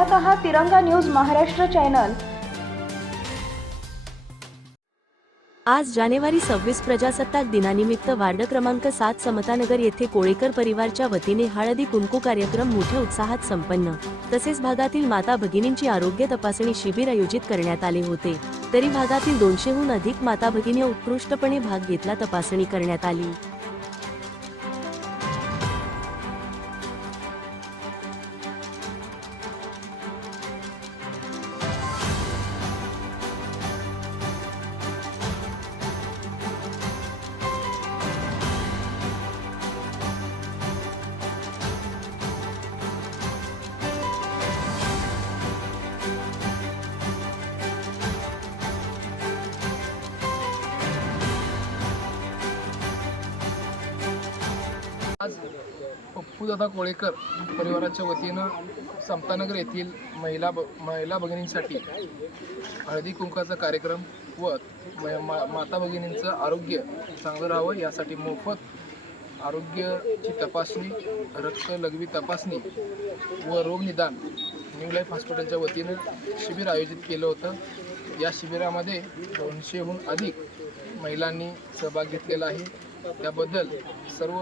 पाहत आहात तिरंगा न्यूज महाराष्ट्र चॅनल. आज जानेवारी सव्वीस प्रजासत्ताक दिनानिमित्त वार्ड क्रमांक सात समतानगर येथे कोळेकर परिवारच्या वतीने हळदी कुंकू कार्यक्रम मोठ्या उत्साहात संपन्न. तसेच भागातील माता भगिनींची आरोग्य तपासणी शिबिर आयोजित करण्यात आले होते. तरी भागातील दोनशेहून अधिक माता भगिनी उत्कृष्टपणे भाग घेतला तपासणी करण्यात आली. आज पप्पूदादा कोळेकर परिवाराच्या वतीनं समतानगर येथील महिला ब महिला भगिनींसाठी हळदी कुंकाचा कार्यक्रम व म- मा- माता भगिनींचं आरोग्य चांगलं राहावं यासाठी मोफत आरोग्याची तपासणी रक्त लघवी तपासणी व रोगनिदान न्यू लाईफ हॉस्पिटलच्या वतीनं शिबिर आयोजित केलं होतं. या शिबिरामध्ये दोनशेहून अधिक महिलांनी सहभाग घेतलेला आहे. त्याबद्दल सर्व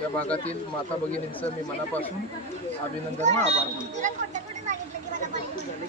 या भागातील माता भगिनींचं मी मनापासून अभिनंदन व आभार मानतो.